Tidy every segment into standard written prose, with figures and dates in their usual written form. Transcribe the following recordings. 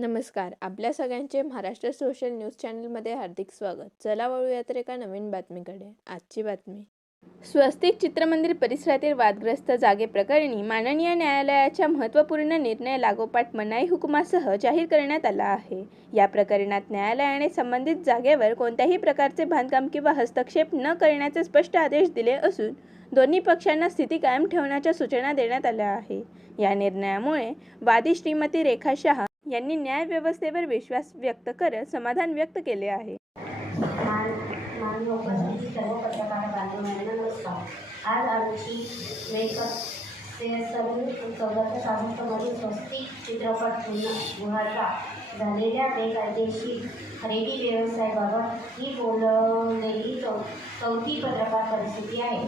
नमस्कार. आपल्या सगळ्यांचे महाराष्ट्र सोशल न्यूज चॅनलमध्ये हार्दिक स्वागत. चला वळूया तर एका नवीन बातमीकडे. आजची बातमी. स्वस्तिक चित्रमंदिर परिसरातील वादग्रस्त जागेप्रकरणी माननीय न्यायालयाच्या महत्त्वपूर्ण निर्णय लागोपाठ मनाई हुकुमासह जाहीर करण्यात आला आहे. या प्रकरणात न्यायालयाने संबंधित जागेवर कोणत्याही प्रकारचे बांधकाम किंवा हस्तक्षेप न करण्याचे स्पष्ट आदेश दिले असून दोन्ही पक्षांना स्थिती कायम ठेवण्याच्या सूचना देण्यात आल्या आहे. या निर्णयामुळे वादी श्रीमती रेखा शहा यांनी न्याय व्यवस्थेवर विश्वास व्यक्त करत समाधान व्यक्त केले आहे. सर्व पत्रकार बांधवांना नमस्कार. आज आमची मेकअप चौदाच्या ऑगस्टमध्ये स्वस्तिक चित्रपट गृहाचा झालेल्या बेकायदेशीर खरेदी व्यवसायाबाबत ही बोलवलेली चौथी पत्रकार परिस्थिती आहे.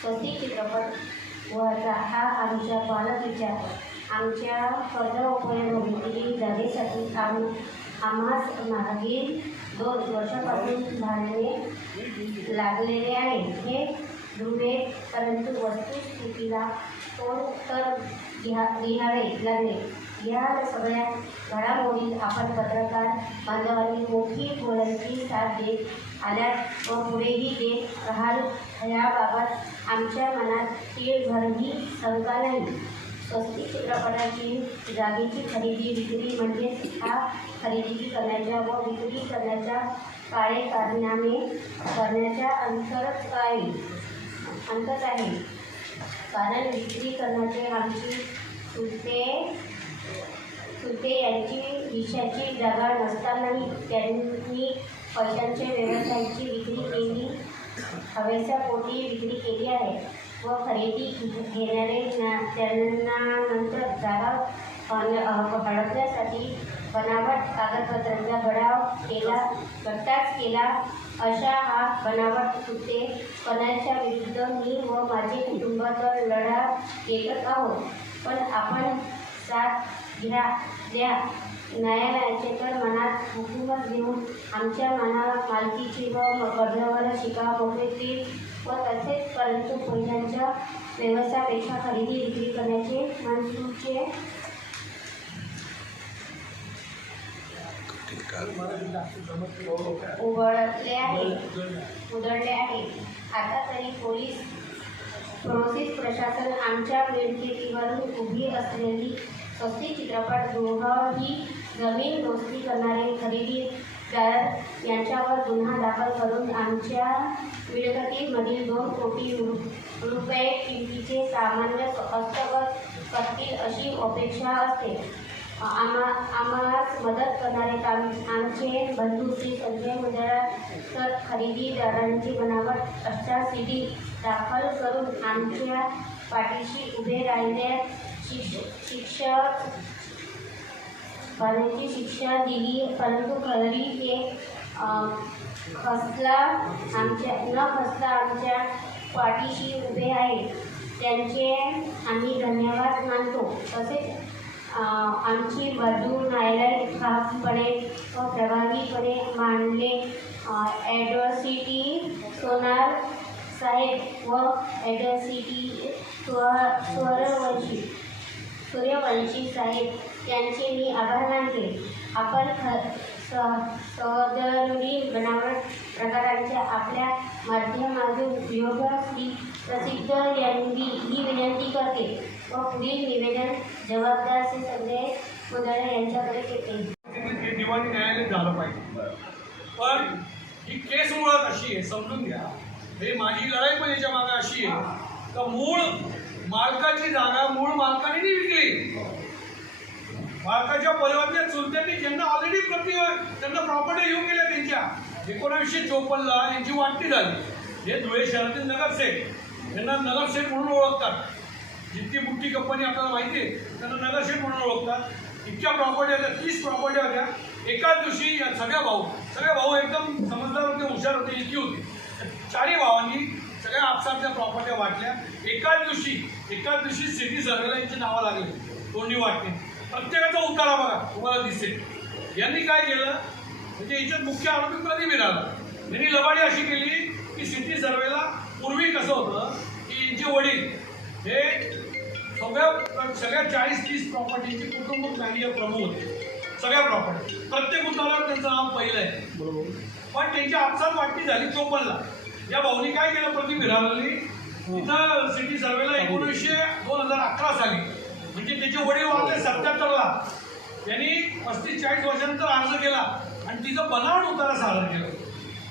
स्वस्तिक चित्रपट गृहाचा हा आमच्या पालक आमच्या कर्ज उपयोग विक्री जागेसाठी आम्हास मागील 2 वर्षापासून भाडे लागलेले आहे. हे दुर्मिळ परंतु वस्तुस्थितीला तोंड तर लिहावे लागले. या सगळ्या घडामोडीत आपण पत्रकार बांधवांनी मोठी बोलायची साथ देत आल्यात व पुढेही देत राहाल याबाबत आमच्या मनात तीळभरही शंका नाही. स्वस्तिक चित्रपटाची जागेची खरेदी विक्री म्हणजेच हा खरेदी करण्याच्या व विक्री करण्याच्या काळे कारनामे करण्याच्या अंतरच आहे. कारण विक्री करण्याचे आमची सुलते यांची विषयाची जागा नसतानाही त्यांनी पैशांच्या व्यवसायाची विक्री केली, हव्याच्या पोटी विक्री केली आहे व खरेदी घेणारे त्यांना नंतर जागा हडपण्यासाठी बनावट कागदपत्रांचा गट्टाच केला. अशा हा बनावट सुलतेपणाच्या विरुद्ध मी व माझे कुटुंब तर लढा देतच आहोत. पण आपण साथ द्या. न्यायालयाचे तर मनात हुकूमत घेऊन आमच्या मालकीची व कर्जावर शिका मोकळी व तसेच परंतु पैशांच्या व्यवसायापेक्षा खरेदी विक्री करण्याचे मनसूचे उघडले आहे. आता तरी पोलीस प्रशासन आमच्या मिळकतीवरून उभी असलेली स्वस्तिक चित्रपट गृह ही जमीन दोस्ती करणारे खरेदीदार यांच्यावर गुन्हा दाखल करून आमच्या मिळकतीमधील 2 कोटी रुपये किमतीचे सामान्य हस्तगत करतील अशी अपेक्षा असते. आम्हास मदत करणारे आमचे बंधू श्री संजय मुंदडा तर खरेदीदारांची बनावट अशा CD दाखल करून आमच्या पाठीशी उभे राहिले. शिक्षा दिली परंतु खरी ते खसला आमच्या पाठीशी उभे आहे. त्यांचे आम्ही धन्यवाद मानतो. तसेच आमची बाजू न्यायालय ठामपणे व प्रभावीपणे मांडले. ॲडव्होकेट सोनार साहेब व ॲडव्होकेट सूर्यवंशी साहेब यांचे मी आभार मानते. आपण सदरी बनावट प्रकारांच्या आपल्या माध्यमातून योग श्री प्रसिद्ध यांनी ही विनंती करते व पुढील निवेदन जबाबदार श्री संजय मुंदडा यांच्याकडे देते. हे दिवाणी न्यायालय झालं पाहिजे. पण ही केस मुळात अशी आहे, समजून घ्या. हे माझी लढाई पण याच्या मागे अशी आहे का मूळ मालकाची जागा मूळ मालकाने नाही विकली. मालकाच्या परिवर्तनात चुलत्यांनी ज्यांना ऑलरेडी त्यांना प्रॉपर्टी येऊन गेल्या त्यांच्या 1954ला यांची वाटणी झाली. हे धुळे शहरातील नगरसेठ यांना नगरसेठ म्हणून ओळखतात. जितकी मोठी कंपनी आपल्याला माहिती आहे त्यांना नगरसेठ म्हणून ओळखतात. इतक्या प्रॉपर्टी होत्या, 30 प्रॉपर्टी होत्या. एकाच दिवशी या सगळ्या भाऊ एकदम समजदार होते, हुशार होते, इतकी होती. 4ही भावांनी सगळ्या आपसातल्या प्रॉपर्ट्या वाटल्या. एकाच दिवशी सिटी सर्वेला यांची नावं लागली. तोंडी वाटणे प्रत्येकाचा उतारा बघा तुम्हाला दिसेल. यांनी काय केलं म्हणजे याच्यात मुख्य आरोपी कधी मिळाला. यांनी लबाडी अशी केली की सिटी सर्वेला पूर्वी कसं होतं की यांचे वडील हे सगळ्या 40-30 प्रॉपर्टीचे कुटुंब मॅनेजर प्रमुख होते. सगळ्या प्रॉपर्टी, प्रत्येक उतारावर त्यांचं नाव पहिलं आहे. पण त्यांची आपसात वाटणी झाली 54ला. या भाऊनी काय केलं, प्रदीप हिरावली तिथं सिटी सर्वेला 2011 साली, म्हणजे त्याचे वडील वागले 77ला, त्यांनी 35-40 वर्षानंतर अर्ज केला आणि तिथं बनावट उतारा सादर केला.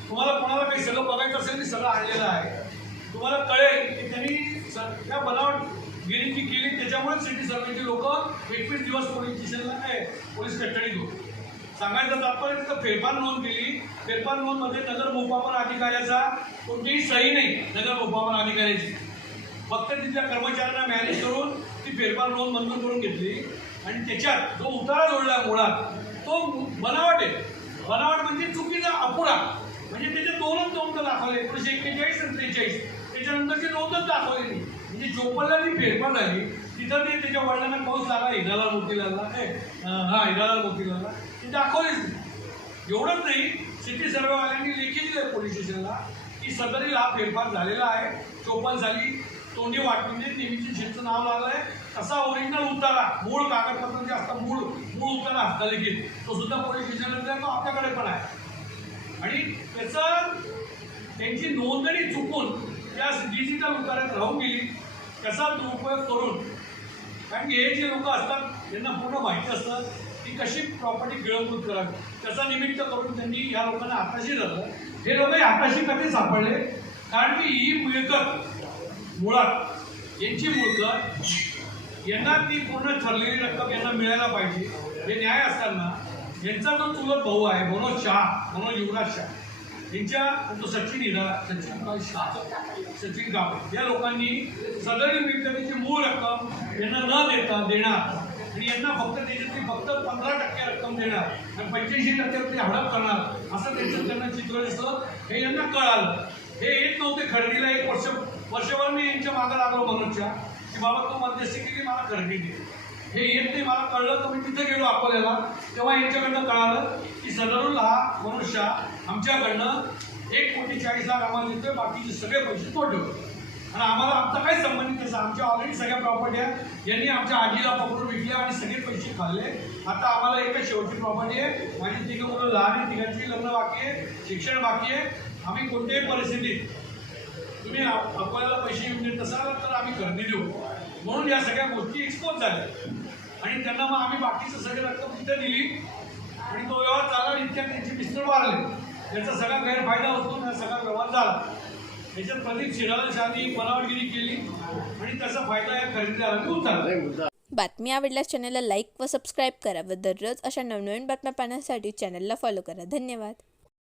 तुम्हाला कोणाला काही सगळं बघायचं असेल, सगळं आणलेलं आहे. तुम्हाला कळेल की त्यांनी त्या बनावटगिरी जी केली त्याच्यामुळे सिटी सर्वेचे लोक 21 दिवस पोलीस स्टेशनला पोलीस कस्टडीत होते. सांगायचं तात्पर्य तिथं फेरफार नोंद केली. फेरफार नोंदमध्ये नगर भूपापन अधिकाऱ्याचा कोणतीही सही नाही, नगर भूपापन अधिकाऱ्याची. फक्त तिथल्या कर्मचाऱ्यांना मॅनेज करून ती फेरफार नोंद मंजूर करून घेतली आणि त्याच्यात जो उतारा जोडला मुळात तो बनावट आहे. बनावट म्हणजे चुकीचा अपुरा, म्हणजे त्याचे दोनच नोंद दाखवले, 1941 आणि 43. त्याच्यानंतरची नोंदच दाखवली नाही. म्हणजे 54ला जी फेरफार झाली तिथं ते त्याच्या वडिलांना पाऊस लागला, हिरालाल मोतीलालला हिरालाल मोतीलालला ती दाखवलीच नाही. एवढंच नाही, सिटी सर्वेवाल्यांनी लेखी दिलं पोलीस स्टेशनला की सदरील हा फेरफार झालेला आहे. 54 साली तोंडी वाटणीने नेहमीची शेतचं नाव लागलं आहे. तसा ओरिजिनल उतारा, मूळ कागदपत्र जे असतं, मूळ उतारा हस्तलिखित, तो सुद्धा पोलीस स्टेशनला तो आपल्याकडे पण आहे. आणि त्यांची नोंदणी चुकून त्या डिजिटल उतार्यात राहून गेली. त्याचा दुरुपयोग करून, कारण हे जे लोक असतात त्यांना पूर्ण माहिती असतं की कशी प्रॉपर्टी गिळंकृत करावी, त्याचा निमित्त करून त्यांनी या लोकांना हाताशी धरलं. हे लोक हाताशी कधी सापडले, कारण की ही मिळकत मुळात यांची मिळकत, यांना ती पूर्ण ठरलेली रक्कम यांना मिळायला पाहिजे. हे न्याय असताना यांचा जो चुलत भाऊ आहे मनोज युवराज शाह, यांच्या तो सचिन गाव, या लोकांनी सदरील मिळकतीची मूळ रक्कम यांना न देणार आणि यांना फक्त 15% रक्कम देणार आणि 85% ते हडप करणार, असं त्यांना चित्र दिसलं. हे यांना कळालं. हे येत नव्हते खरेदीला. एक वर्षभर मी यांच्या मागं लागलो मनोजच्या की बाबा तू मध्यस्थी केली, मला खरेदी दे. हे येत नाही, मला कळलं तर मी तिथे गेलो अकोल्याला. तेव्हा यांच्याकडनं कळालं की सदरूल हा मनुष्य आमच्याकडनं 1,40,00,000 आम्हाला देतोय, बाकीचे सगळे पैसे तो ठेवतो आणि आम्हाला आमचा काही संबंधित नसतं. आमच्या ऑलरेडी सगळ्या प्रॉपर्ट्या यांनी आमच्या आजीला पकडून विकल्या आणि सगळे पैसे खाल्ले. आता आम्हाला एकच शेवटची प्रॉपर्टी आहे. माझी 3 मुलं लहान आहे, 3घांची लग्न बाकी आहे, शिक्षण बाकी आहे. आम्ही कोणत्याही परिस्थितीत तुम्ही अकोल्याला पैसे येऊन देत असाल तर आम्ही खरेदी देऊ. म्हणून या सगळ्या गोष्टी एक्सपोज झाल्या आणि त्यांना मग आम्ही बाकीचं सगळी रक्कम तिथे दिली आणि तो व्यवहार चालला. इतक्यात त्यांचे मिस्टर वारले. त्याचा सगळा गैरफायदा होतो, हा सगळा व्यवहार झाला. त्याच्यात प्रदीप हिरालालनी बनावटगिरी केली आणि त्याचा फायदा या खरेदीदारांनी उचलला. बातमी आवडल्यास चॅनलला लाईक व सबस्क्राईब करा व दररोज अशा नवनवीन बातम्या पाहण्यासाठी चॅनलला फॉलो करा. धन्यवाद.